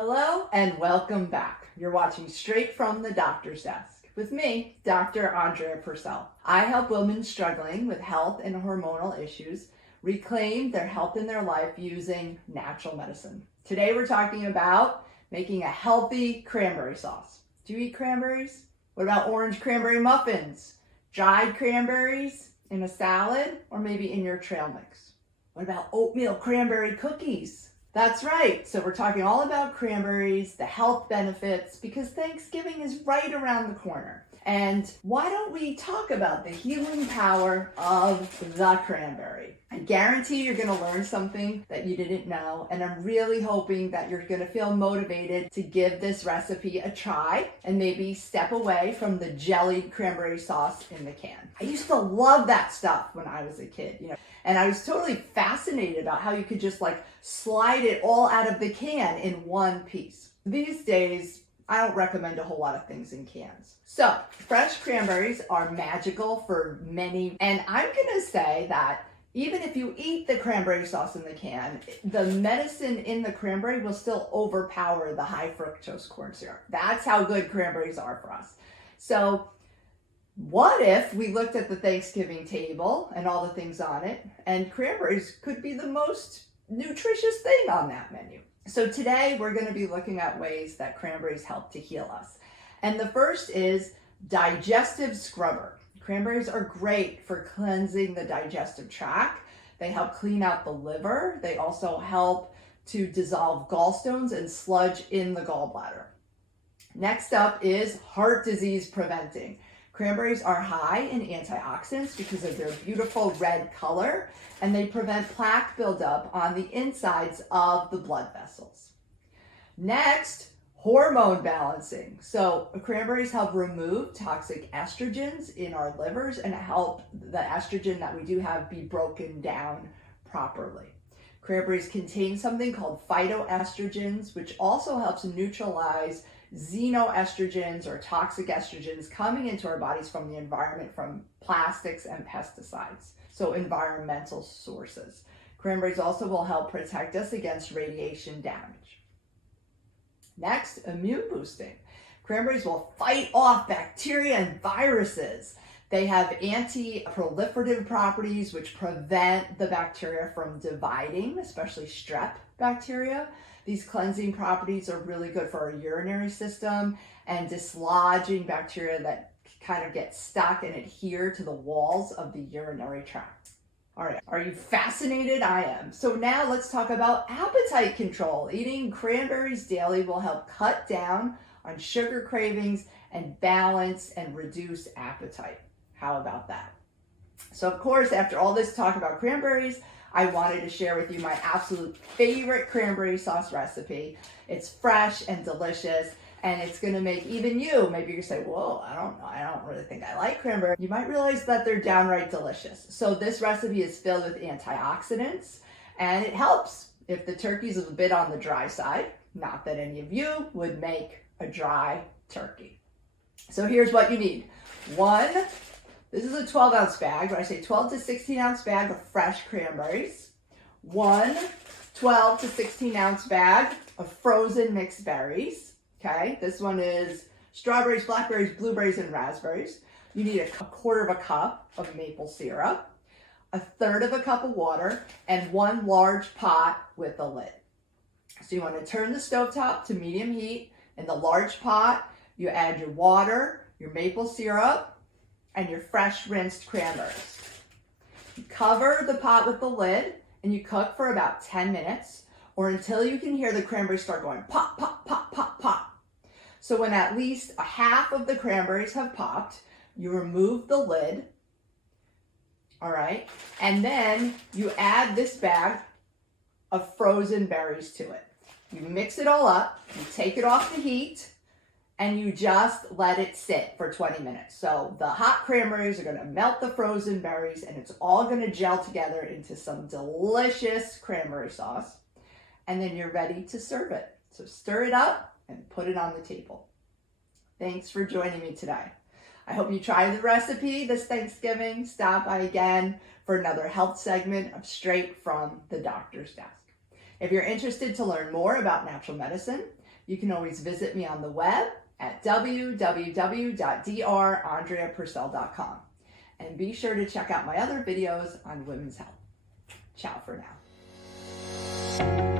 Hello and welcome back. You're watching Straight from the Doctor's Desk with me, Dr. Andrea Purcell. I help women struggling with health and hormonal issues reclaim their health in their life using natural medicine. Today we're talking about making a healthy cranberry sauce. Do you eat cranberries? What about orange cranberry muffins? Dried cranberries in a salad or maybe in your trail mix? What about oatmeal cranberry cookies? That's right. So we're talking all about cranberries, the health benefits, because Thanksgiving is right around the corner. And why don't we talk about the healing power of the cranberry? I guarantee you're going to learn something that you didn't know, and I'm really hoping that you're going to feel motivated to give this recipe a try and maybe step away from the jellied cranberry sauce in the can. I used to love that stuff when I was a kid, and I was totally fascinated about how you could just slide it all out of the can in one piece. These days, I don't recommend a whole lot of things in cans. So, fresh cranberries are magical for many, and I'm gonna say that even if you eat the cranberry sauce in the can, the medicine in the cranberry will still overpower the high fructose corn syrup. That's how good cranberries are for us. So, what if we looked at the Thanksgiving table and all the things on it, and cranberries could be the most nutritious thing on that menu? So today we're going to be looking at ways that cranberries help to heal us. And the first is digestive scrubber. Cranberries are great for cleansing the digestive tract. They help clean out the liver. They also help to dissolve gallstones and sludge in the gallbladder. Next up is heart disease preventing. Cranberries are high in antioxidants because of their beautiful red color, and they prevent plaque buildup on the insides of the blood vessels. Next, hormone balancing. So cranberries help remove toxic estrogens in our livers and help the estrogen that we do have be broken down properly. Cranberries contain something called phytoestrogens, which also helps neutralize xenoestrogens or toxic estrogens coming into our bodies from the environment from plastics and pesticides, so environmental sources. Cranberries also will help protect us against radiation damage. Next, immune boosting. Cranberries will fight off bacteria and viruses. They have anti-proliferative properties which prevent the bacteria from dividing, especially strep bacteria. These cleansing properties are really good for our urinary system and dislodging bacteria that kind of get stuck and adhere to the walls of the urinary tract. All right, are you fascinated? I am. So now let's talk about appetite control. Eating cranberries daily will help cut down on sugar cravings and balance and reduce appetite. How about that? So of course, after all this talk about cranberries, I wanted to share with you my absolute favorite cranberry sauce recipe. It's fresh and delicious, and it's gonna make even you, maybe you say, whoa, I don't know, I don't really think I like cranberry. You might realize that they're downright delicious. So this recipe is filled with antioxidants, and it helps if the turkey's a bit on the dry side. Not that any of you would make a dry turkey. So here's what you need. This is a 12-ounce bag, but I say 12 to 16-ounce bag of fresh cranberries. 1 12 to 16-ounce bag of frozen mixed berries. Okay, this one is strawberries, blackberries, blueberries, and raspberries. You need a quarter of a cup of maple syrup, a third of a cup of water, and 1 large pot with a lid. So you want to turn the stovetop to medium heat. In the large pot, you add your water, your maple syrup, and your fresh rinsed cranberries. You cover the pot with the lid and you cook for about 10 minutes or until you can hear the cranberries start going pop, pop, pop, pop, pop. So when at least a half of the cranberries have popped, you remove the lid, all right? And then you add this bag of frozen berries to it. You mix it all up, you take it off the heat, and you just let it sit for 20 minutes. So the hot cranberries are gonna melt the frozen berries and it's all gonna gel together into some delicious cranberry sauce. And then you're ready to serve it. So stir it up and put it on the table. Thanks for joining me today. I hope you try the recipe this Thanksgiving. Stop by again for another health segment of Straight from the Doctor's Desk. If you're interested to learn more about natural medicine, You can always visit me on the web at www.drandreapurcell.com. And be sure to check out my other videos on women's health. Ciao for now.